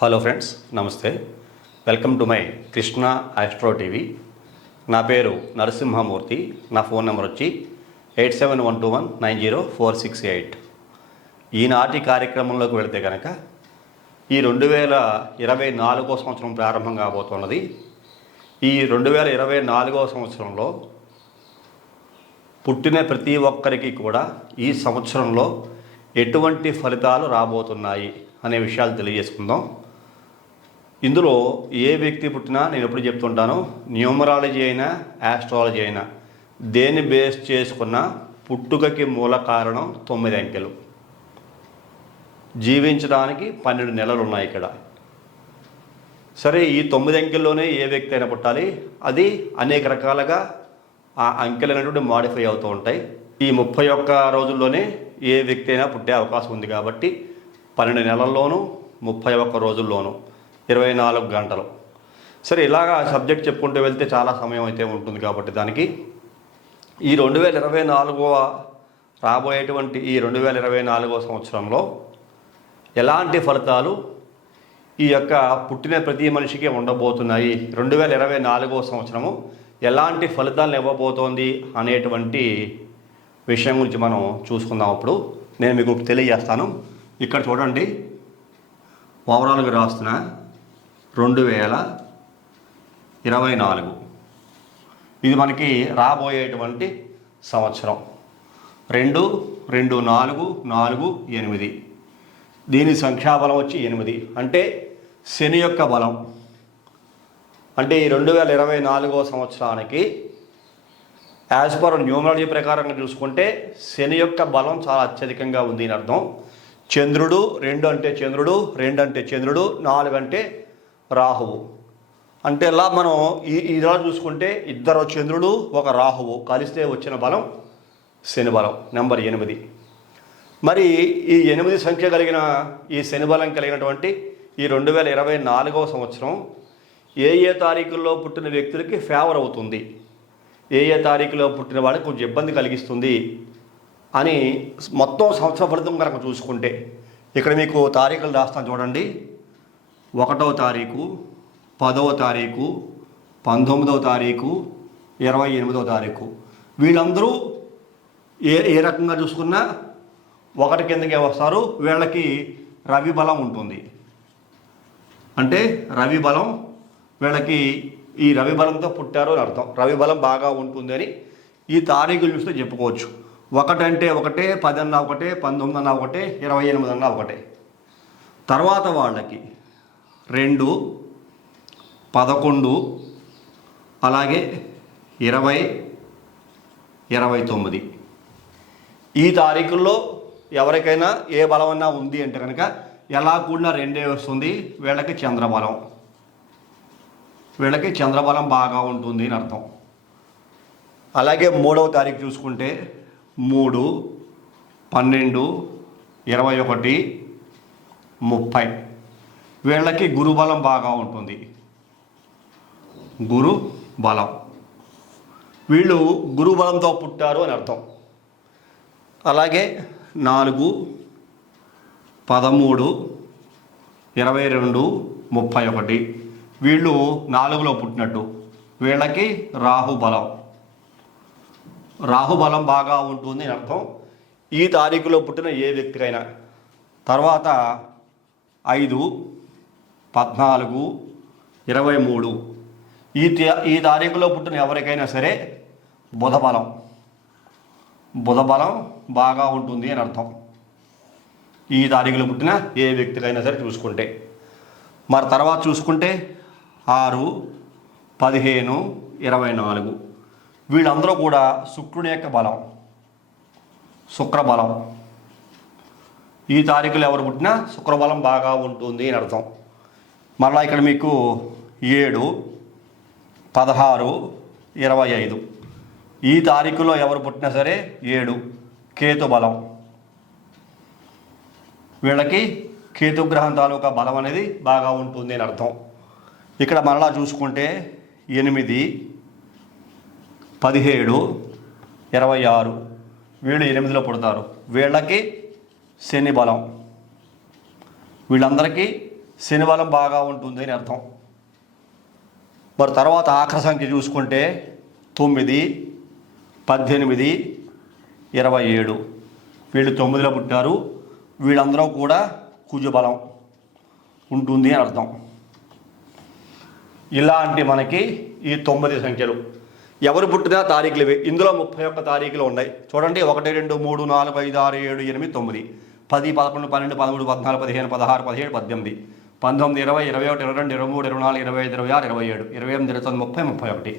Hello friends, నమస్తే. Welcome to my Krishna astro TV. నా పేరు నరసింహమూర్తి. నా ఫోన్ నెంబర్ వచ్చి 8712190468. ఈనాటి కార్యక్రమంలోకి వెళితే కనుక ఈ 2024 సంవత్సరం ప్రారంభం కాబోతున్నది. ఈ 2024 సంవత్సరంలో పుట్టిన ప్రతి ఒక్కరికి కూడా ఈ సంవత్సరంలో ఎటువంటి ఫలితాలు రాబోతున్నాయి అనే విషయాలు తెలియజేసుకుందాం. ఇందులో ఏ వ్యక్తి పుట్టినా నేను ఎప్పుడు చెప్తుంటాను, న్యూమరాలజీ అయినా ఆస్ట్రాలజీ అయినా దేన్ని బేస్ చేసుకున్న పుట్టుకకి మూల కారణం 9 అంకెలు. జీవించడానికి 12 నెలలు ఉన్నాయి ఇక్కడ. సరే, ఈ 9 అంకెల్లోనే ఏ వ్యక్తి అయినా పుట్టాలి. అది అనేక రకాలుగా ఆ అంకెలు అనేటువంటి మాడిఫై అవుతూ ఉంటాయి. ఈ 31 రోజుల్లోనే ఏ వ్యక్తి అయినా పుట్టే అవకాశం ఉంది కాబట్టి 12 నెలల్లోనూ 31 రోజుల్లోనూ 24 గంటలు. సరే, ఇలాగా సబ్జెక్ట్ చెప్పుకుంటూ వెళ్తే చాలా సమయం అయితే ఉంటుంది కాబట్టి దానికి ఈ 2024 రాబోయేటువంటి ఈ 2024 సంవత్సరంలో ఎలాంటి ఫలితాలు ఈ యొక్క పుట్టిన ప్రతి మనిషికి ఉండబోతున్నాయి, 2024 సంవత్సరము ఎలాంటి ఫలితాలను ఇవ్వబోతోంది అనేటువంటి విషయం గురించి మనం చూసుకుందాం. ఇప్పుడు నేను మీకు తెలియజేస్తాను. ఇక్కడ చూడండి, ఓవరాల్గా రాస్తున్నా 2024 ఇది మనకి రాబోయేటువంటి సంవత్సరం. 2-2-4-4-8 దీని సంఖ్యాబలం వచ్చి 8. అంటే శని యొక్క బలం. అంటే ఈ 2024 సంవత్సరానికి యాజ్ పర్ న్యూమరాలజీ ప్రకారంగా చూసుకుంటే శని యొక్క బలం చాలా అత్యధికంగా ఉంది అని అర్థం. చంద్రుడు 2 అంటే చంద్రుడు, 2 అంటే చంద్రుడు, 4 అంటే రాహువు. అంటే ఇలా మనం ఇలా చూసుకుంటే ఇద్దరు చంద్రుడు ఒక రాహువు కలిస్తే వచ్చిన బలం శని బలం నెంబర్ 8. మరి ఈ 8 సంఖ్య కలిగిన ఈ శని బలం కలిగినటువంటి ఈ 2024 సంవత్సరం ఏ తారీఖుల్లో పుట్టిన వ్యక్తులకి ఫేవర్ అవుతుంది, ఏ తారీఖులో పుట్టిన వాళ్ళకి కొంచెం ఇబ్బంది కలిగిస్తుంది అని మొత్తం సంవత్సర ఫలితం కనుక చూసుకుంటే ఇక్కడ మీకు తారీఖులు రాస్తాను చూడండి. 1వ తారీఖు, 10వ తారీఖు, 19వ తారీఖు, 28వ తారీఖు. వీళ్ళందరూ ఏ రకంగా చూసుకున్నా 1 కిందకే వస్తారు. వీళ్ళకి రవి బలం ఉంటుంది. అంటే రవి బలం వీళ్ళకి ఈ రవి బలంతో పుట్టారు అని అర్థం. రవి బలం బాగా ఉంటుంది అని ఈ తారీఖులు చూస్తే చెప్పుకోవచ్చు. 1 అంటే 1, 10 అన్నా 1, 19 అన్నా 1, 28 అన్నా 1. తర్వాత వాళ్ళకి 2, 11, అలాగే 20, 29 ఈ తారీఖుల్లో ఎవరికైనా ఏ బలమన్నా ఉంది అంటే కనుక ఎలా కూడా 2 వస్తుంది. వీళ్ళకి చంద్రబలం, వీళ్ళకి చంద్రబలం బాగా ఉంటుంది అని అర్థం. అలాగే 3వ తారీఖు చూసుకుంటే 3, 12, 21, 30 వీళ్ళకి గురుబలం బాగా ఉంటుంది. గురు బలం, వీళ్ళు గురుబలంతో పుట్టారు అని అర్థం. అలాగే 4, 13, 22, 31 వీళ్ళు 4లో పుట్టినట్టు. వీళ్ళకి రాహుబలం, రాహుబలం బాగా ఉంటుంది అని అర్థం ఈ తారీఖులో పుట్టిన ఏ వ్యక్తికైనా. తర్వాత 5, 14, 23 ఈ తారీఖులో పుట్టిన ఎవరికైనా సరే బుధబలం, బుధబలం బాగా ఉంటుంది అని అర్థం ఈ తారీఖులో పుట్టిన ఏ వ్యక్తికైనా సరే చూసుకుంటే. మరి తర్వాత చూసుకుంటే 6, 15, 24 వీళ్ళందరూ కూడా శుక్రుని యొక్క బలం, శుక్రబలం. ఈ తారీఖులు ఎవరు పుట్టినా శుక్రబలం బాగా ఉంటుంది అని అర్థం. మళ్ళీ ఇక్కడ మీకు 7, 16, 25 ఈ తారీఖులో ఎవరు పుట్టినా సరే 7 కేతు బలం. వీళ్ళకి కేతుగ్రహం తాలూకా బలం అనేది బాగా ఉంటుంది అని అర్థం. ఇక్కడ మరలా చూసుకుంటే 8, 17, 26 వీళ్ళు 8లో పుడతారు. వీళ్ళకి శని బలం. వీళ్ళందరికీ శని బలం బాగా ఉంటుంది అని అర్థం. మరి తర్వాత ఆఖరి సంఖ్య చూసుకుంటే 9, 18, 27. వీళ్ళు 9లో పుట్టారు. వీళ్ళందరూ కూడా కుజబలం ఉంటుంది అని అర్థం. ఇలాంటి మనకి ఈ 9 సంఖ్యలు ఎవరు పుట్టినా తారీఖులు ఇవి. ఇందులో 31 తారీఖులు ఉన్నాయి చూడండి. 1, 2, 3, 4, 5, 6, 7, 8, 9, 10, 11, 12, 13, 14, 15, 16, 17, 18, 19, 20, 21, 22, 23, 24, 25, 26, 27, 28, 29, 30, 31.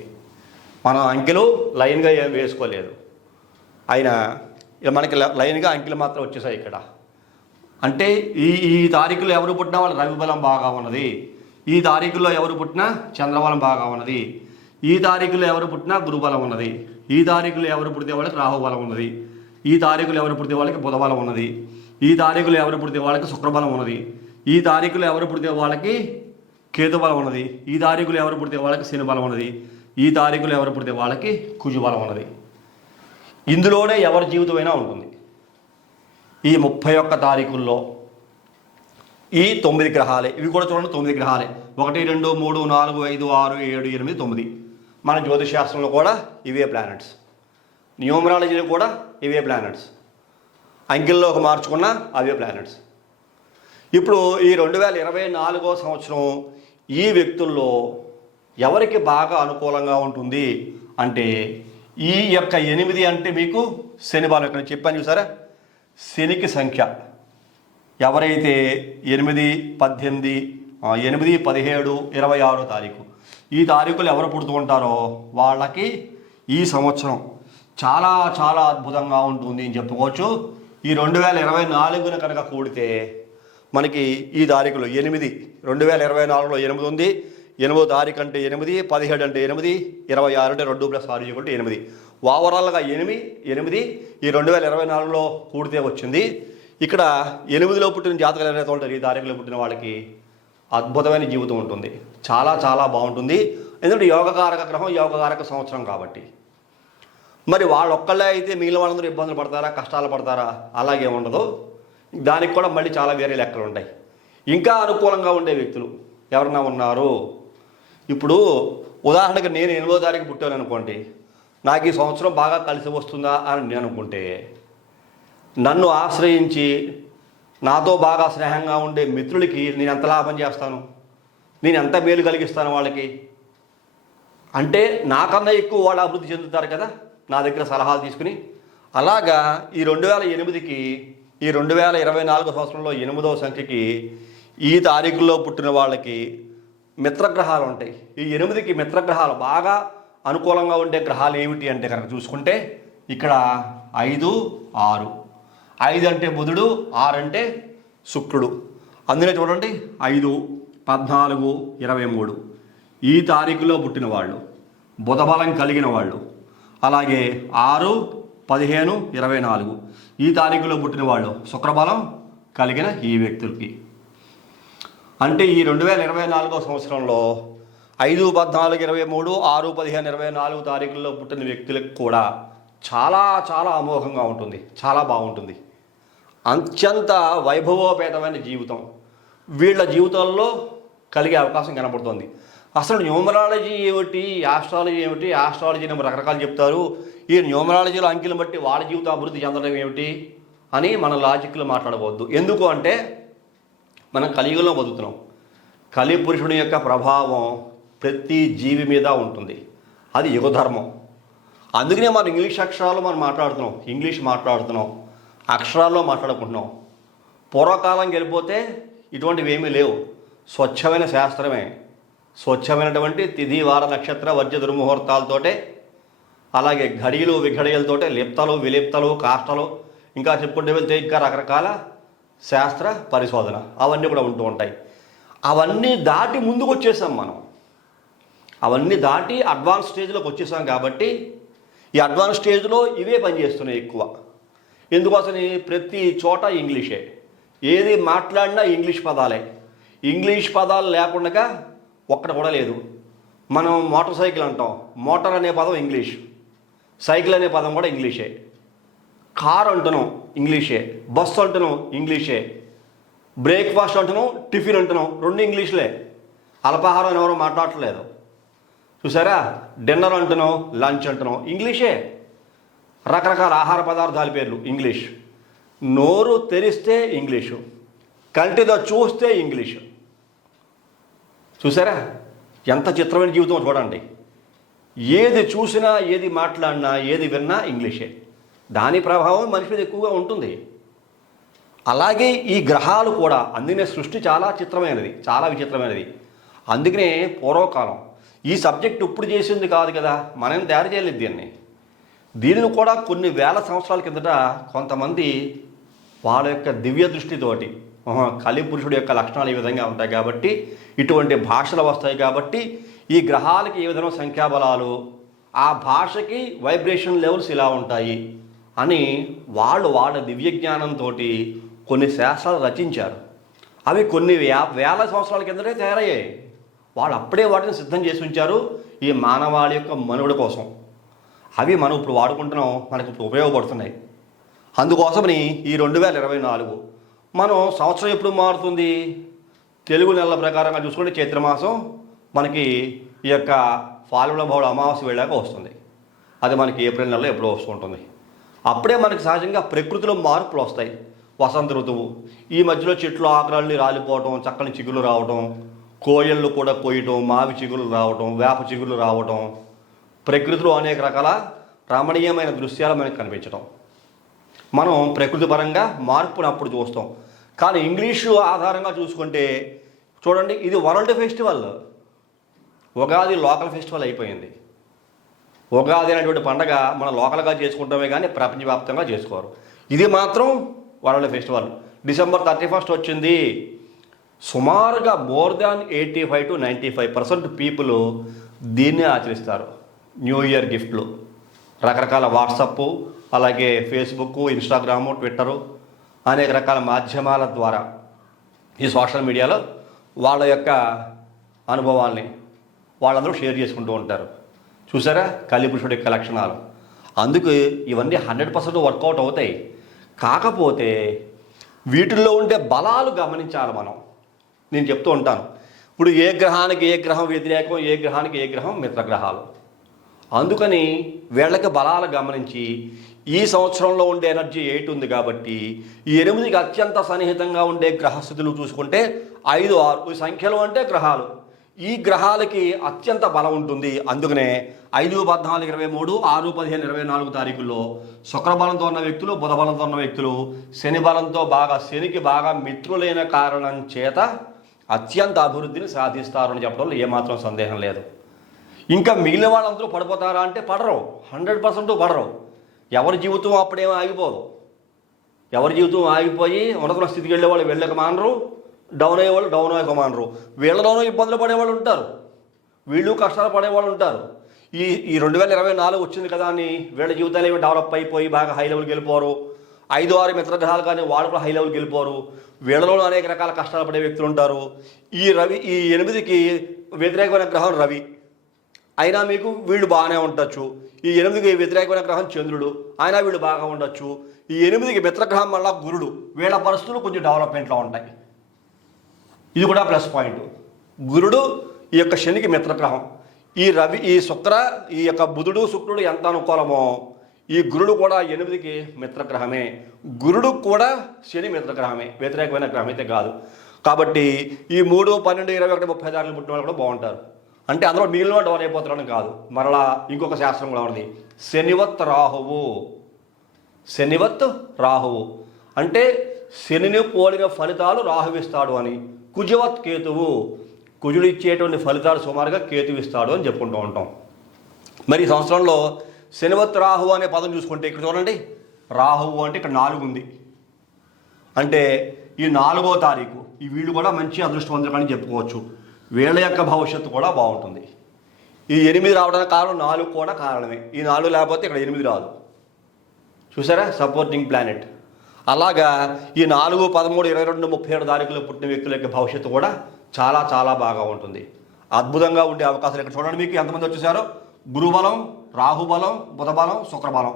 మనం అంకెలు లైన్గా ఏం వేసుకోలేదు. అయినా మనకి లైన్గా అంకెలు మాత్రం వచ్చేసాయి ఇక్కడ. అంటే ఈ తారీఖులో ఎవరు పుట్టినా వాళ్ళ రవి బలం బాగా ఉన్నది. ఈ తారీఖుల్లో ఎవరు పుట్టినా చంద్రబలం బాగా ఉన్నది. ఈ తారీఖులో ఎవరు పుట్టినా గురుబలం ఉన్నది. ఈ తారీఖులో ఎవరు పుడితే వాళ్ళకి రాహుబలం ఉన్నది. ఈ తారీఖులో ఎవరు పుడితే వాళ్ళకి బుధబలం ఉన్నది. ఈ తారీఖులో ఎవరు పుడితే వాళ్ళకి శుక్రబలం ఉన్నది. ఈ తారీఖులో ఎవరు పుడితే వాళ్ళకి కేతుబలం ఉన్నది. ఈ తారీఖులో ఎవరు పుడితే వాళ్ళకి శని బలం ఉన్నది. ఈ తారీఖులో ఎవరు పుడితే వాళ్ళకి కుజుబలం ఉన్నది. ఇందులోనే ఎవరి జీవితమైనా ఉంటుంది. ఈ 31 తారీఖుల్లో ఈ 9 గ్రహాలే. ఇవి కూడా చూడండి 9 గ్రహాలే. 1, 2, 3, 4, 5, 6, 7, 8, 9. మన జ్యోతిషాస్త్రంలో కూడా ఇవే ప్లానెట్స్. న్యూమరాలజీలో కూడా ఇవే ప్లానెట్స్. అంకెల్లోకి మార్చుకున్న అవే ప్లానెట్స్. ఇప్పుడు ఈ 2024వ సంవత్సరం ఈ వ్యక్తుల్లో ఎవరికి బాగా అనుకూలంగా ఉంటుంది అంటే ఈ యొక్క 8 అంటే మీకు శని బలం. ఇక్కడ చెప్పాను చూసారా, శనికి సంఖ్య. ఎవరైతే 8, 18, 8, 17, 26 తారీఖు ఈ తారీఖులు ఎవరు పుడుతూ ఉంటారో వాళ్ళకి ఈ సంవత్సరం చాలా చాలా అద్భుతంగా ఉంటుంది అని చెప్పుకోవచ్చు. ఈ 2024న కనుక కూడితే మనకి ఈ తారీఖులో 8, 2024లో 8 ఉంది. 8వ తారీఖు అంటే 8, 17 అంటే 8, 26 అంటే 2 + 6 = 8. ఓవరాల్గా 8 ఈ 2024లో కూడితే వచ్చింది. ఇక్కడ 8లో పుట్టిన జాతకాలు ఏదైతే ఉంటారు ఈ తారీఖులో పుట్టిన వాళ్ళకి అద్భుతమైన జీవితం ఉంటుంది. చాలా చాలా బాగుంటుంది. ఎందుకంటే యోగకారక గ్రహం, యోగకారక సంవత్సరం కాబట్టి. మరి వాళ్ళు ఒక్కళ్ళే అయితే మిగిలిన వాళ్ళందరూ ఇబ్బందులు పడతారా, కష్టాలు పడతారా? అలాగే ఉండదు. దానికి కూడా మళ్ళీ చాలా వేరే లెక్కలు ఉంటాయి. ఇంకా అనుకూలంగా ఉండే వ్యక్తులు ఎవరన్నా ఉన్నారు. ఇప్పుడు ఉదాహరణకి నేను 8వ తారీఖు పుట్టాను అనుకోండి, నాకు ఈ సంవత్సరం బాగా కలిసి వస్తుందా అని నేను అనుకుంటే నన్ను ఆశ్రయించి నాతో బాగా స్నేహంగా ఉండే మిత్రులకి నేను ఎంత లాభం చేస్తాను, నేను ఎంత మేలు కలిగిస్తాను వాళ్ళకి అంటే నాకన్నా ఎక్కువ వాళ్ళు అభివృద్ధి చెందుతారు కదా నా దగ్గర సలహాలు తీసుకుని. అలాగా ఈ 2008కి ఈ 2024 సంవత్సరంలో 8వ సంఖ్యకి ఈ తారీఖుల్లో పుట్టిన వాళ్ళకి మిత్రగ్రహాలు ఉంటాయి. ఈ 8కి మిత్రగ్రహాలు బాగా అనుకూలంగా ఉండే గ్రహాలు ఏమిటి అంటే కనుక చూసుకుంటే ఇక్కడ 5, 6. 5 అంటే బుధుడు, 6 అంటే శుక్రుడు. అందులో చూడండి 5, 14, 23 ఈ తారీఖులో పుట్టిన వాళ్ళు బుధబలం కలిగిన వాళ్ళు. అలాగే 6, 15, 24 ఈ తారీఖులో పుట్టిన వాళ్ళు శుక్రబలం కలిగిన ఈ వ్యక్తులకి. అంటే ఈ 2024వ సంవత్సరంలో 5, 14, 23, 6, 15, 24 తారీఖుల్లో పుట్టిన వ్యక్తులకు కూడా చాలా చాలా అమోఘంగా ఉంటుంది. చాలా బాగుంటుంది. అత్యంత వైభవోపేతమైన జీవితం వీళ్ళ జీవితాల్లో కలిగే అవకాశం కనబడుతుంది. అసలు న్యూమరాలజీ ఏమిటి, ఆస్ట్రాలజీ ఏమిటి, ఆస్ట్రాలజీని రకరకాలు చెప్తారు. ఈ న్యూమరాలజీలో అంకెలు బట్టి వాళ్ళ జీవితం అభివృద్ధి చెందడం ఏమిటి అని మన లాజిక్లో మాట్లాడవద్దు. ఎందుకు అంటే మనం కలియుగంలో బతుకుతున్నాం. కలి పురుషుడి యొక్క ప్రభావం ప్రతి జీవి మీద ఉంటుంది. అది యుగధర్మం. అందుకనే మనం ఇంగ్లీష్ అక్షరాలు మనం మాట్లాడుతున్నాం, ఇంగ్లీష్ మాట్లాడుతున్నాం, అక్షరాల్లో మాట్లాడుకుంటున్నాం. పూర్వకాలం వెళ్ళిపోతే ఇటువంటివి ఏమీ లేవు. స్వచ్ఛమైన శాస్త్రమే, స్వచ్ఛమైనటువంటి తిథి వార నక్షత్ర వర్జ దుర్ముహూర్తాలతోటే, అలాగే ఘడియలు విఘడియలతోటే, లిప్తలు విలిప్తలు కాష్టలు, ఇంకా చెప్పుకుంటూ వెళ్తే ఇంకా రకరకాల శాస్త్ర పరిశోధన అవన్నీ కూడా ఉంటూ ఉంటాయి. అవన్నీ దాటి ముందుకు వచ్చేసాం మనం. అవన్నీ దాటి అడ్వాన్స్ స్టేజ్లోకి వచ్చేసాం కాబట్టి ఈ అడ్వాన్స్ స్టేజ్లో ఇవే పనిచేస్తున్నాయి ఎక్కువ. ఎందుకోసని ప్రతి చోట ఇంగ్లీషే, ఏది మాట్లాడినా ఇంగ్లీష్ పదాలే. ఇంగ్లీష్ పదాలు లేకుండా ఒక్కటి కూడా లేదు. మనం మోటార్ సైకిల్ అంటాం, మోటార్ అనే పదం ఇంగ్లీష్, సైకిల్ అనే పదం కూడా ఇంగ్లీషే. కార్ అంటున్నాం ఇంగ్లీషే, బస్సు అంటున్నాం ఇంగ్లీషే, బ్రేక్ఫాస్ట్ అంటున్నాం, టిఫిన్ అంటున్నాం, రెండు ఇంగ్లీష్లే. అల్పాహారం ఎవరో మాట్లాడట్లేదు. చూసారా? డిన్నర్ అంటున్నాం, లంచ్ అంటున్నాం, ఇంగ్లీషే. రకరకాల ఆహార పదార్థాల పేర్లు ఇంగ్లీష్. నోరు తెరిస్తే ఇంగ్లీషు, కంటితో చూస్తే ఇంగ్లీషు. చూసారా? ఎంత చిత్రమైన జీవితం చూడండి. ఏది చూసినా, ఏది మాట్లాడినా, ఏది విన్నా ఇంగ్లీషే. దాని ప్రభావం మనిషి మీద ఎక్కువగా ఉంటుంది. అలాగే ఈ గ్రహాలు కూడా, అందుకనే సృష్టి చాలా చిత్రమైనది, చాలా విచిత్రమైనది. అందుకనే పూర్వకాలం ఈ సబ్జెక్ట్ ఇప్పుడు చేసింది కాదు కదా, మనం తయారు చేయలేదు దీనిని కూడా కొన్ని వేల సంవత్సరాల కిందట కొంతమంది వాళ్ళ యొక్క దివ్య దృష్టితోటి, కలిపురుషుడు యొక్క లక్షణాలు ఈ విధంగా ఉంటాయి కాబట్టి, ఇటువంటి భాషలు వస్తాయి కాబట్టి, ఈ గ్రహాలకి ఏ విధమైన సంఖ్యాబలాలు, ఆ భాషకి వైబ్రేషన్ లెవెల్స్ ఇలా ఉంటాయి అని వాళ్ళ దివ్య జ్ఞానంతో కొన్ని శాస్త్రాలు రచించారు. అవి కొన్ని వేల సంవత్సరాల కిందటే తయారయ్యాయి. వాళ్ళు అప్పుడే వాటిని సిద్ధం చేసి ఉంచారు ఈ మానవాళి యొక్క మనుగడ కోసం. అవి మనం ఇప్పుడు వాడుకుంటున్నాం, మనకు ఇప్పుడు ఉపయోగపడుతున్నాయి. అందుకోసమని ఈ 2024 మనం సంవత్సరం ఎప్పుడు మారుతుంది? తెలుగు నెలల ప్రకారంగా చూసుకుంటే చైత్రమాసం మనకి ఈ యొక్క ఫాల్గుణ బహుళ అమావాస్య వెళ్ళాక వస్తుంది. అది మనకి ఏప్రిల్ నెలలో ఎప్పుడో వస్తూ ఉంటుంది. అప్పుడే మనకి సహజంగా ప్రకృతిలో మార్పులు వస్తాయి. వసంత ఋతువు, ఈ మధ్యలో చెట్లు ఆకులన్నీ రాలిపోవటం, చక్కని చిగుళ్ళు రావటం, కోయళ్ళు కూడా కోయటం, మావి చిగుళ్ళు రావటం, వేప చిగుళ్ళు రావటం, ప్రకృతిలో అనేక రకాల రమణీయమైన దృశ్యాలు మనకు కనిపించడం, మనం ప్రకృతి పరంగా మార్పును అప్పుడు చూస్తాం. కానీ ఇంగ్లీషు ఆధారంగా చూసుకుంటే చూడండి, ఇది world festival. Ugadi local festival అయిపోయింది. ఉగాది అనేటువంటి పండగ మనం లోకల్గా చేసుకుంటామే కానీ ప్రపంచవ్యాప్తంగా చేసుకోరు. ఇది మాత్రం వరల్డ్ ఫెస్టివల్. December 31 వచ్చింది. సుమారుగా మోర్ దాన్ 85 to 95% పీపుల్ దీన్నే ఆచరిస్తారు. న్యూ ఇయర్ గిఫ్ట్లు రకరకాల వాట్సప్, అలాగే ఫేస్బుక్, ఇన్స్టాగ్రాము, ట్విట్టరు అనేక రకాల మాధ్యమాల ద్వారా ఈ సోషల్ మీడియాలో వాళ్ళ యొక్క అనుభవాల్ని వాళ్ళందరూ షేర్ చేసుకుంటూ ఉంటారు. చూసారా? కలిపురుషుడి యొక్క లక్షణాలు. అందుకు ఇవన్నీ 100% వర్కౌట్ అవుతాయి. కాకపోతే వీటిల్లో ఉండే బలాలు గమనించాలి మనం. నేను చెప్తూ ఉంటాను, ఇప్పుడు ఏ గ్రహానికి ఏ గ్రహం వ్యతిరేకం, ఏ గ్రహానికి ఏ గ్రహం మిత్రగ్రహాలు. అందుకని వీళ్ళకి బలాలు గమనించి ఈ సంవత్సరంలో ఉండే ఎనర్జీ 8 ఉంది కాబట్టి ఈ 8కి అత్యంత సన్నిహితంగా ఉండే గ్రహస్థితులు చూసుకుంటే 5, 6 ఈ సంఖ్యలు అంటే గ్రహాలు. ఈ గ్రహాలకి అత్యంత బలం ఉంటుంది. అందుకనే 5, 14, 23, 6, 15, 24 తారీఖుల్లో శుక్ర బలంతో ఉన్న వ్యక్తులు, బుధ బలంతో ఉన్న వ్యక్తులు శని బలంతో శనికి బాగా మిత్రులైన కారణం చేత అత్యంత అభివృద్ధిని సాధిస్తారు చెప్పడంలో ఏమాత్రం సందేహం లేదు. ఇంకా మిగిలిన వాళ్ళందరూ పడిపోతారా అంటే పడరు, 100% పడరు. ఎవరి జీవితం అప్పుడేమో ఆగిపోదు. ఎవరి జీవితం ఆగిపోయి ఉన్నత స్థితికి వెళ్ళే వాళ్ళు వెళ్ళక మానరు, డౌన్ అయ్యేవాళ్ళు డౌన్ అయ్యక మానరు. వీళ్ళలోనూ ఇబ్బందులు పడేవాళ్ళు ఉంటారు, వీళ్ళు కష్టాలు పడేవాళ్ళు ఉంటారు. ఈ 2024 వచ్చింది కదా అని వీళ్ళ జీవితాలు ఏమి డెవలప్ అయిపోయి బాగా హై లెవెల్కి వెళ్ళిపోరు. 5, 6 మిత్రగ్రహాలు కానీ వాళ్ళు కూడా హై లెవెల్కి వెళ్ళిపోరు. వీళ్ళలోనూ అనేక రకాల కష్టాలు పడే వ్యక్తులు ఉంటారు. ఈ 8కి వ్యతిరేకమైన గ్రహం రవి అయినా మీకు వీళ్ళు బాగానే ఉండొచ్చు. ఈ 8కి వ్యతిరేకమైన గ్రహం చంద్రుడు అయినా వీళ్ళు బాగా ఉండొచ్చు. ఈ 8కి మిత్రగ్రహం వల్ల గురుడు, వీళ్ళ పరిస్థితులు కొంచెం డెవలప్మెంట్లో ఉంటాయి. ఇది కూడా ప్లస్ పాయింట్. గురుడు ఈ యొక్క శనికి మిత్రగ్రహం. ఈ రవి, ఈ శుక్ర, ఈ యొక్క బుధుడు, శుక్రుడు ఎంత అనుకూలమో ఈ గురుడు కూడా 8కి మిత్రగ్రహమే. గురుడు కూడా శని మిత్రగ్రహమే, వ్యతిరేకమైన గ్రహం అయితే కాదు. కాబట్టి ఈ 3, 12, 21, 30 తారీఖులు పుట్టిన వాళ్ళు కూడా బాగుంటారు. అంటే అందులో మిగిలిన వాళ్ళు డెవలప్ అయిపోతారని కాదు. మరలా ఇంకొక శాస్త్రం కూడా ఉంది, శనివత్ రాహువు. శనివత్ రాహువు అంటే శనిని పోలిన ఫలితాలు రాహువిస్తాడు అని. కుజవత్ కేతువు, కుజుడు ఇచ్చేటువంటి ఫలితాలు సుమారుగా కేతువు ఇస్తాడు అని చెప్పుకుంటూ ఉంటాం. మరి ఈ సంవత్సరంలో శనివత్ రాహువు అనే పదం చూసుకుంటే ఇక్కడ చూడండి, రాహువు అంటే ఇక్కడ 4 ఉంది. అంటే ఈ 4వ తారీఖు ఈ వీళ్ళు కూడా మంచి అదృష్టవంతులు అని చెప్పుకోవచ్చు. వీళ్ళ యొక్క భవిష్యత్తు కూడా బాగుంటుంది. ఈ 8 రావడానికి కారణం 4 కూడా కారణమే. ఈ 4 లేకపోతే ఇక్కడ 8 రాదు. చూసారా? Supporting planet. అలాగా ఈ 4, 13, 22, 37 తారీఖులో పుట్టిన వ్యక్తుల యొక్క భవిష్యత్తు కూడా చాలా చాలా బాగా ఉంటుంది. అద్భుతంగా ఉండే అవకాశాలు ఇక్కడ చూడండి. మీకు ఎంతమంది వచ్చేసారో గురుబలం, రాహుబలం, బుధబలం, శుక్రబలం,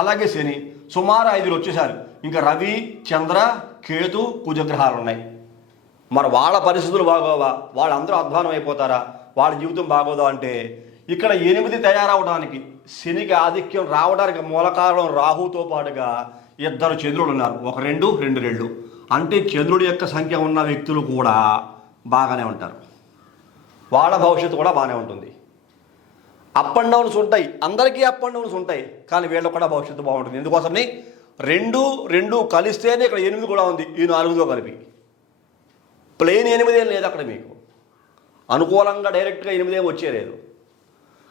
అలాగే శని సుమారు 5 వచ్చేసారు. ఇంకా రవి, చంద్ర, కేతు, కుజగ్రహాలు ఉన్నాయి. మరి వాళ్ళ పరిస్థితులు బాగోవా, వాళ్ళందరూ అధ్వానం అయిపోతారా, వాళ్ళ జీవితం బాగోదా అంటే ఇక్కడ 8 తయారవడానికి, శనికి ఆధిక్యం రావడానికి మూల కారణం రాహుతో పాటుగా 2 చంద్రులు ఉన్నారు. ఒక 2 2 అంటే చంద్రుడి యొక్క సంఖ్య ఉన్న వ్యక్తులు కూడా బాగానే ఉంటారు, వాళ్ళ భవిష్యత్తు కూడా బాగానే ఉంటుంది. అప్ అండ్ డౌన్స్ ఉంటాయి, అందరికీ అప్ అండ్ డౌన్స్ ఉంటాయి, కానీ వీళ్ళకు కూడా భవిష్యత్తు బాగుంటుంది. ఎందుకోసమని 2 కలిస్తేనే ఇక్కడ 8 కూడా ఉంది, ఈ 4తో కలిపి. ప్లేన్ 8 ఏం లేదు అక్కడ, మీకు అనుకూలంగా డైరెక్ట్గా 8 ఏం వచ్చేలేదు.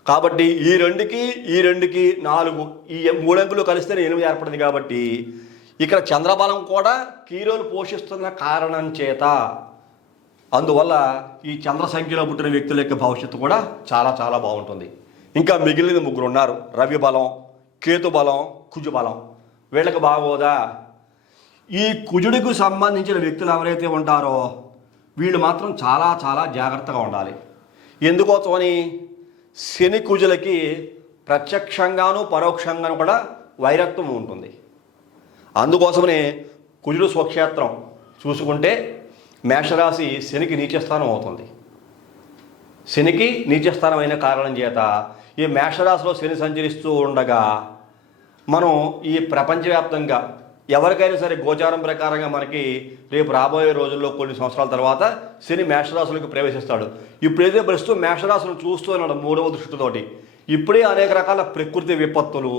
కాబట్టి ఈ 2కి 4, ఈ 3 అంకెలు కలిస్తేనే 8 ఏర్పడింది. కాబట్టి ఇక్కడ చంద్రబలం కూడా కీరోలు పోషిస్తున్న కారణం చేత, అందువల్ల ఈ చంద్ర సంఖ్యలో పుట్టిన వ్యక్తుల యొక్క భవిష్యత్తు కూడా చాలా చాలా బాగుంటుంది. ఇంకా మిగిలిన 3 ఉన్నారు, రవి బలం, కేతు బలం, కుజు బలం. వీళ్ళకి బాగోదా? ఈ కుజుడికి సంబంధించిన వ్యక్తులు ఎవరైతే ఉంటారో వీళ్ళు మాత్రం చాలా చాలా జాగ్రత్తగా ఉండాలి. ఎందుకోసమని శని కుజులకి ప్రత్యక్షంగాను పరోక్షంగాను కూడా వైరత్వం ఉంటుంది. అందుకోసమనే కుజుడు స్వక్షేత్రం చూసుకుంటే మేషరాశి శనికి నీచస్థానం అవుతుంది. శనికి నీచస్థానం అయిన కారణం చేత ఈ మేషరాశిలో శని సంచరిస్తూ ఉండగా మనం ఈ ప్రపంచవ్యాప్తంగా ఎవరికైనా సరే గోచారం ప్రకారంగా మనకి రేపు రాబోయే రోజుల్లో కొన్ని సంవత్సరాల తర్వాత శని మేషరాశులకు ప్రవేశిస్తాడు. ఇప్పుడైతే ప్రస్తుతం మేషరాశులను చూస్తూ ఉన్నాడు 3వ దృష్టితోటి. ఇప్పుడే అనేక రకాల ప్రకృతి విపత్తులు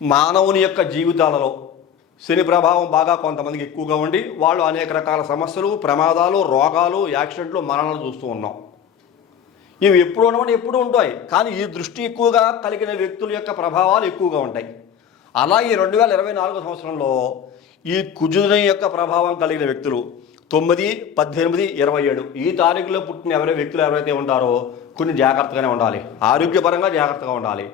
మానవుని యొక్క జీవితాలలో శని ప్రభావం బాగా కొంతమందికి ఎక్కువగా ఉండి వాళ్ళు అనేక రకాల సమస్యలు, ప్రమాదాలు, రోగాలు, యాక్సిడెంట్లు, మరణాలు చూస్తూ ఉన్నాం. ఇవి ఎప్పుడు ఉండవని ఎప్పుడు ఉంటాయి, కానీ ఈ దృష్టి ఎక్కువగా కలిగిన వ్యక్తుల యొక్క ప్రభావాలు ఎక్కువగా ఉంటాయి. అలాగే 2024 సంవత్సరంలో ఈ కుజుని యొక్క ప్రభావం కలిగిన వ్యక్తులు 9, 18, 27 ఈ తారీఖులో పుట్టిన వ్యక్తులు ఎవరైతే ఉంటారో కొన్ని జాగ్రత్తగానే ఉండాలి. ఆరోగ్యపరంగా జాగ్రత్తగా ఉండాలి.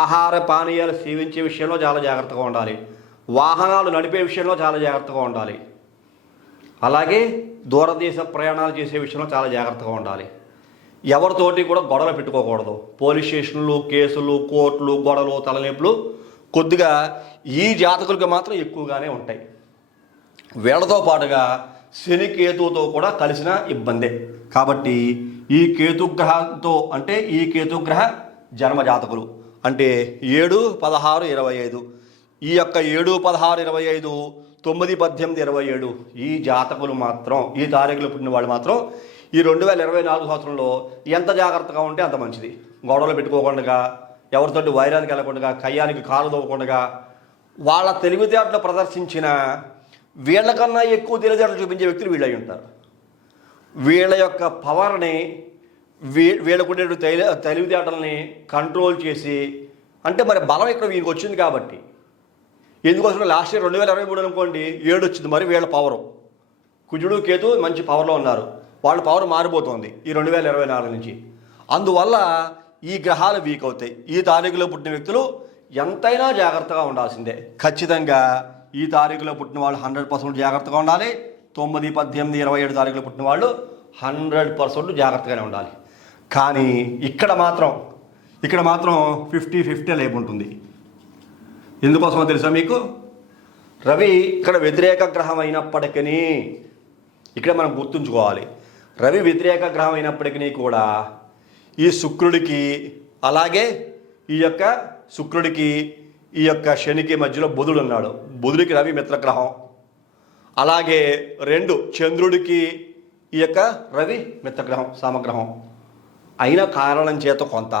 ఆహార పానీయాలు సేవించే విషయంలో చాలా జాగ్రత్తగా ఉండాలి. వాహనాలు నడిపే విషయంలో చాలా జాగ్రత్తగా ఉండాలి. అలాగే దూరదేశ ప్రయాణాలు చేసే విషయంలో చాలా జాగ్రత్తగా ఉండాలి. ఎవరితోటి కూడా గొడవలు పెట్టుకోకూడదు. పోలీస్ స్టేషన్లు, కేసులు, కోర్టులు, గొడవలు, తలనొప్పులు కొద్దిగా ఈ జాతకులకు మాత్రం ఎక్కువగానే ఉంటాయి. వీళ్ళతో పాటుగా శని కేతువుతో కూడా కలిసిన ఇబ్బందే. కాబట్టి ఈ కేతుగ్రహంతో అంటే ఈ కేతుగ్రహ జన్మ జాతకులు అంటే 7, 16, 25 ఈ యొక్క 7, 16, 25, 9, 18, 27 ఈ జాతకులు మాత్రం ఈ తారీఖులు పుట్టిన వాళ్ళు మాత్రం ఈ 2024 సంవత్సరంలో ఎంత జాగ్రత్తగా ఉంటే అంత మంచిది. గొడవలు పెట్టుకోకుండా, ఎవరితోటి వైరానికి వెళ్ళకుండా, కయ్యానికి కాలు తవ్వకుండా, వాళ్ళ తెలివితేటలు ప్రదర్శించిన వీళ్ళకన్నా ఎక్కువ తెలివితేటలు చూపించే వ్యక్తులు వీళ్ళై ఉంటారు. వీళ్ళ యొక్క పవర్ని వీళ్ళకుండే తెలివితేటల్ని కంట్రోల్ చేసి, అంటే మరి బలం ఇక్కడ వీళ్ళకి వచ్చింది కాబట్టి. ఎందుకోసం లాస్ట్ ఇయర్ 2023 అనుకోండి 7 వచ్చింది, మరి వీళ్ళ పవరు కుజుడు కేతు మంచి పవర్లో ఉన్నారు, వాళ్ళ పవర్ మారిపోతుంది ఈ 2024 నుంచి. అందువల్ల ఈ గ్రహాలు వీక్ అవుతాయి. ఈ తారీఖులో పుట్టిన వ్యక్తులు ఎంతైనా జాగ్రత్తగా ఉండాల్సిందే. ఖచ్చితంగా ఈ తారీఖులో పుట్టిన వాళ్ళు 100% జాగ్రత్తగా ఉండాలి. 9, 18, 27 తారీఖులో పుట్టిన వాళ్ళు 100% జాగ్రత్తగానే ఉండాలి. కానీ ఇక్కడ మాత్రం 50-50 లేపు ఉంటుంది. ఎందుకోసమో తెలుసా మీకు? రవి ఇక్కడ వ్యతిరేక గ్రహం అయినప్పటికీ, ఇక్కడ మనం గుర్తుంచుకోవాలి, రవి వ్యతిరేక గ్రహం అయినప్పటికీ కూడా ఈ శుక్రుడికి, అలాగే ఈ యొక్క శుక్రుడికి ఈ యొక్క శనికి మధ్యలో బుధుడు ఉన్నాడు. బుధుడికి రవి మిత్రగ్రహం. అలాగే 2 చంద్రుడికి ఈ యొక్క రవి మిత్రగ్రహం, సమగ్రహం అయిన కారణం చేత కొంత,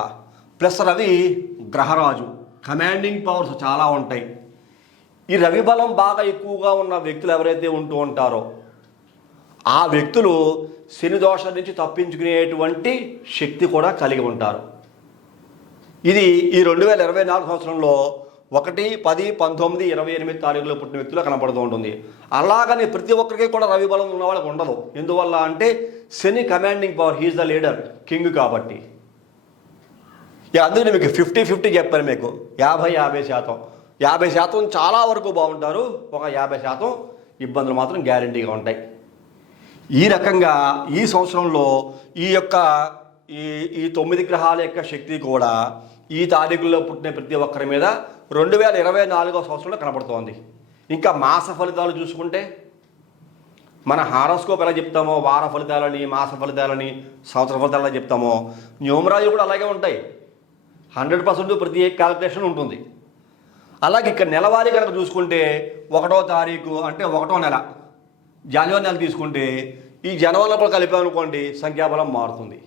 ప్లస్ రవి గ్రహరాజు, కమాండింగ్ పవర్స్ చాలా ఉంటాయి. ఈ రవి బలం బాగా ఎక్కువగా ఉన్న వ్యక్తులు ఎవరైతే ఉంటూ ఉంటారో ఆ వ్యక్తులు శని దోషం నుంచి తప్పించుకునేటువంటి శక్తి కూడా కలిగి ఉంటారు. ఇది ఈ 2024 సంవత్సరంలో 1, 10, 19, 28 తారీఖులో పుట్టిన వ్యక్తులు కనపడుతూ ఉంటుంది. అలాగని ప్రతి ఒక్కరికి కూడా రవి బలం ఉన్న వాళ్ళకి ఉండదు. ఎందువల్ల అంటే Shani commanding power, he's the leader, king కాబట్టి. అందుకని మీకు 50-50 చెప్పాను మీకు. 50-50%. 50% చాలా వరకు బాగుంటారు, ఒక 50% ఇబ్బందులు మాత్రం గ్యారంటీగా ఉంటాయి. ఈ రకంగా ఈ సంవత్సరంలో ఈ యొక్క ఈ 9 గ్రహాల యొక్క శక్తి కూడా ఈ తారీఖుల్లో పుట్టిన ప్రతి ఒక్కరి మీద 2024 సంవత్సరంలో కనపడుతోంది. ఇంకా మాస ఫలితాలు చూసుకుంటే మన హారోస్కోప్ ఎలా చెప్తామో వార ఫలితాలని, మాస ఫలితాలని, సంవత్సర ఫలితాలని చెప్తామో న్యూమరాలజీ కూడా అలాగే ఉంటాయి. 100% ప్రతి క్యాలిక్యులేషన్ ఉంటుంది. అలాగే ఇక్కడ నెలవారీ కనుక చూసుకుంటే 1వ తారీఖు అంటే 1వ నెల, జనవరి నెల తీసుకుంటే ఈ జనవరిలో కలిపామనుకోండి సంఖ్యాబలం మారుతుంది.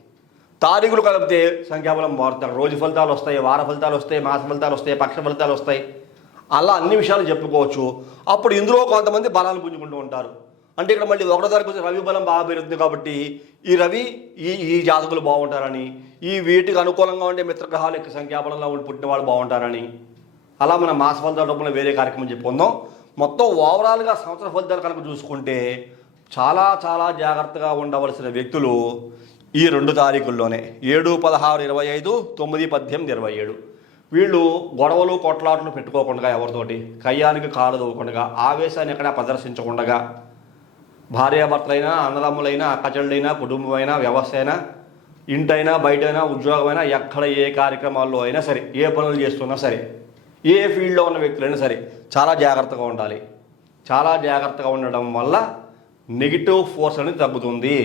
తారీఖులు కలిపితే సంఖ్యాబలం మారుతారు. రోజు ఫలితాలు వస్తాయి, వార ఫలితాలు వస్తాయి, మాస ఫలితాలు వస్తాయి, పక్ష ఫలితాలు వస్తాయి. అలా అన్ని విషయాలు చెప్పుకోవచ్చు. అప్పుడు ఇందులో కొంతమంది బలాలు పుంజుకుంటూ ఉంటారు. అంటే ఇక్కడ మళ్ళీ 1వ తారీఖు రవి బలం బాగా పెరుగుతుంది కాబట్టి ఈ రవి ఈ జాతకులు బాగుంటారని, ఈ వీటికి అనుకూలంగా ఉండే మిత్రగ్రహాలు యొక్క సంఖ్యాబలంలో ఉండి పుట్టిన వాళ్ళు బాగుంటారని, అలా మనం మాస ఫలితాల రూపంలో వేరే కార్యక్రమం చెప్పుకుందాం. మొత్తం ఓవరాల్గా సంవత్సర ఫలితాలు కనుక చూసుకుంటే చాలా చాలా జాగ్రత్తగా ఉండవలసిన వ్యక్తులు ఈ 2 తారీఖుల్లోనే 7, 16, 25, 9, 18, 27 వీళ్ళు గొడవలు కొట్లాటలు పెట్టుకోకుండా, ఎవరితోటి కయ్యానికి కాలు దవ్వకుండా, ఆవేశాన్ని ఎక్కడ ప్రదర్శించకుండా, భార్యాభర్తలైనా, అన్నదమ్ములైనా, అక్కచెళ్ళైనా, కుటుంబమైనా, వ్యవస్థ అయినా, ఇంటైనా, బయటైనా, ఉద్యోగమైనా, ఎక్కడ ఏ కార్యక్రమాల్లో అయినా సరే, ఏ పనులు చేస్తున్నా సరే, ఏ ఫీల్డ్లో ఉన్న వ్యక్తులైనా సరే చాలా జాగ్రత్తగా ఉండాలి. చాలా జాగ్రత్తగా ఉండడం వల్ల నెగిటివ్ ఫోర్స్ అనేది తగ్గుతుంది.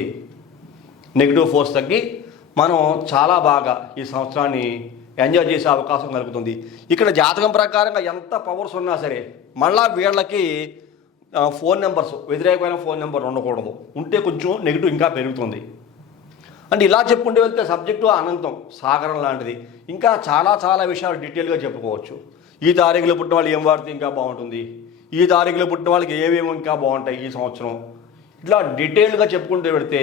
నెగిటివ్ ఫోర్స్ తగ్గి మనం చాలా బాగా ఈ సంవత్సరాన్ని ఎంజాయ్ చేసే అవకాశం కలుగుతుంది. ఇక్కడ జాతకం ప్రకారంగా ఎంత పవర్స్ ఉన్నా సరే మళ్ళా వీళ్ళకి ఫోన్ నెంబర్స్, వ్యతిరేకమైన ఫోన్ నెంబర్ ఉండకూడదు. ఉంటే కొంచెం నెగిటివ్ ఇంకా పెరుగుతుంది. అంటే ఇలా చెప్పుకుంటూ వెళ్తే సబ్జెక్టు అనంతం, సాగరం లాంటిది. ఇంకా చాలా చాలా విషయాలు డీటెయిల్గా చెప్పుకోవచ్చు. ఈ తారీఖులో పుట్టిన వాళ్ళు ఏం వాడితే ఇంకా బాగుంటుంది, ఈ తారీఖులో పుట్టిన వాళ్ళకి ఏమేమి ఇంకా బాగుంటాయి ఈ సంవత్సరం, ఇట్లా డీటెయిల్గా చెప్పుకుంటూ పెడితే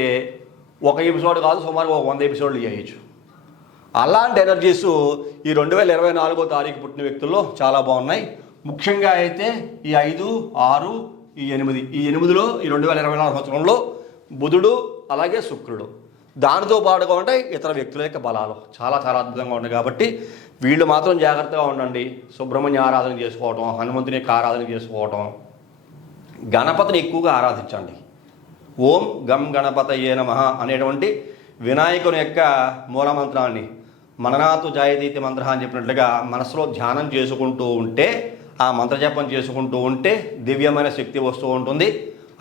ఒక ఎపిసోడ్ కాదు, సుమారుగా 100 ఎపిసోడ్లు చేయొచ్చు. అలాంటి ఎనర్జీస్ ఈ 2024వ తారీఖు పుట్టిన వ్యక్తుల్లో చాలా బాగున్నాయి. ముఖ్యంగా అయితే ఈ 5, 6, ఈ 8, ఈ 8లో ఈ 2024 సంవత్సరంలో బుధుడు అలాగే శుక్రుడు, దానితో పాటుగా ఉంటాయి ఇతర వ్యక్తుల యొక్క బలాలు చాలా చాలా అద్భుతంగా ఉన్నాయి. కాబట్టి వీళ్ళు మాత్రం జాగ్రత్తగా ఉండండి. సుబ్రహ్మణ్య ఆరాధన చేసుకోవటం, హనుమంతుని యొక్క ఆరాధన చేసుకోవటం, గణపతిని ఎక్కువగా ఆరాధించండి. ఓం గం గణపతయే నమః అనేటువంటి వినాయకుని యొక్క మూలమంత్రాన్ని మననాతు జాయతీతి మంత్ర అని చెప్పినట్లుగా మనసులో ధ్యానం చేసుకుంటూ ఉంటే, ఆ మంత్రజపం చేసుకుంటూ ఉంటే దివ్యమైన శక్తి వస్తూ ఉంటుంది.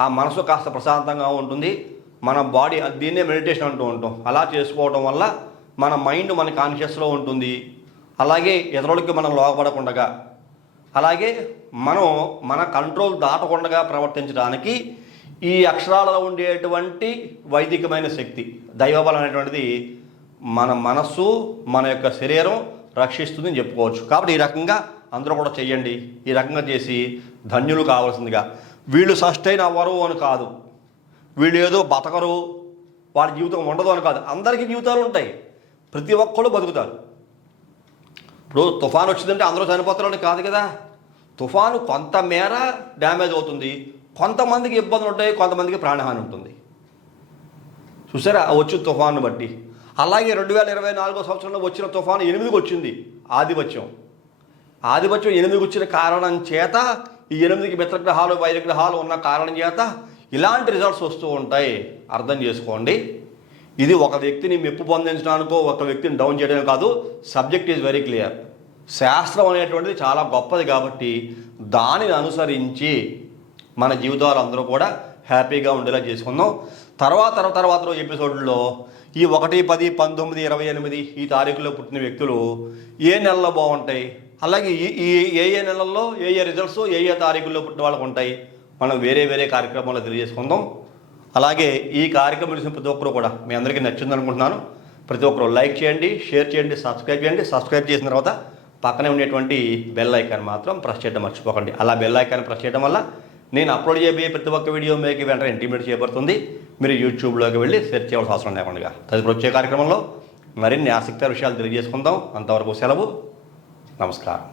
ఆ మనసు కాస్త ప్రశాంతంగా ఉంటుంది. మన బాడీ, దీన్నే మెడిటేషన్ అంటూ ఉంటాం. అలా చేసుకోవడం వల్ల మన మైండ్ మన కాన్షియస్లో ఉంటుంది. అలాగే ఇతరులకి మనం లోపడకుండా, అలాగే మనం మన కంట్రోల్ దాటకుండా ప్రవర్తించడానికి ఈ అక్షరాలలో ఉండేటువంటి వైదికమైన శక్తి, దైవబలం అనేటువంటిది మన మనస్సు, మన యొక్క శరీరం రక్షిస్తుందని చెప్పుకోవచ్చు. కాబట్టి ఈ రకంగా అందరూ కూడా చెయ్యండి. ఈ రకంగా చేసి ధన్యులు కావాల్సిందిగా. వీళ్ళు సస్టైన్ అవ్వరు అని కాదు, వీళ్ళు ఏదో బతకరు, వాళ్ళ జీవితం ఉండదు అని కాదు. అందరికీ జీవితాలు ఉంటాయి, ప్రతి ఒక్కళ్ళు బతుకుతారు. ఇప్పుడు తుఫాను వచ్చిందంటే అందరూ చనిపోతారని కాదు కదా. తుఫాను కొంతమేర డ్యామేజ్ అవుతుంది, కొంతమందికి ఇబ్బందులు ఉంటాయి, కొంతమందికి ప్రాణహాని ఉంటుంది. చూసారా వచ్చిన తుఫాను బట్టి. అలాగే 2024వ సంవత్సరంలో వచ్చిన తుఫాను 8కి వచ్చింది. ఆధిపత్యం 8కి వచ్చిన కారణం చేత, ఈ 8కి మిత్రగ్రహాలు, వైరగ్రహాలు ఉన్న కారణం చేత ఇలాంటి రిజల్ట్స్ వస్తూ ఉంటాయి. అర్థం చేసుకోండి. ఇది ఒక వ్యక్తిని మెప్పు పొందించడానికో, ఒక వ్యక్తిని డౌన్ చేయడానికి కాదు. Subject is very clear. శాస్త్రం అనేటువంటిది చాలా గొప్పది కాబట్టి దానిని అనుసరించి మన జీవితాలు అందరూ కూడా హ్యాపీగా ఉండేలా చేసుకుందాం. తర్వాత రోజు ఎపిసోడ్లో ఈ 1, 10, 19, 28 ఈ తారీఖుల్లో పుట్టిన వ్యక్తులు ఏ నెలలో బాగుంటాయి, అలాగే ఈ ఏ నెలల్లో ఏ రిజల్ట్స్ ఏ తారీఖుల్లో పుట్టిన వాళ్ళకు ఉంటాయి, మనం వేరే వేరే కార్యక్రమాల్లో తెలియజేసుకుందాం. అలాగే ఈ కార్యక్రమం చూసిన ప్రతి ఒక్కరు కూడా మీ అందరికీ నచ్చింది అనుకుంటున్నాను. ప్రతి ఒక్కరు లైక్ చేయండి, షేర్ చేయండి, సబ్స్క్రైబ్ చేయండి. సబ్స్క్రైబ్ చేసిన తర్వాత పక్కనే ఉండేటువంటి బెల్ ఐకాన్ మాత్రం ప్రెస్ చేయడం మర్చిపోకండి. అలా బెల్ ఐకాన్ ప్రెస్ చేయడం వల్ల నేను అప్లోడ్ చేయబోయే ప్రతి ఒక్క వీడియో మీకు వెంటనే ఇంటిమేట్ చేయబడుతుంది. మీరు యూట్యూబ్లోకి వెళ్ళి సెర్చ్ చేయాల్సిన అవసరం లేకుండా. తదుపరి వచ్చే కార్యక్రమంలో మరిన్ని ఆసక్తికర విషయాలు తెలియజేసుకుందాం. అంతవరకు సెలవు. నమస్కారం.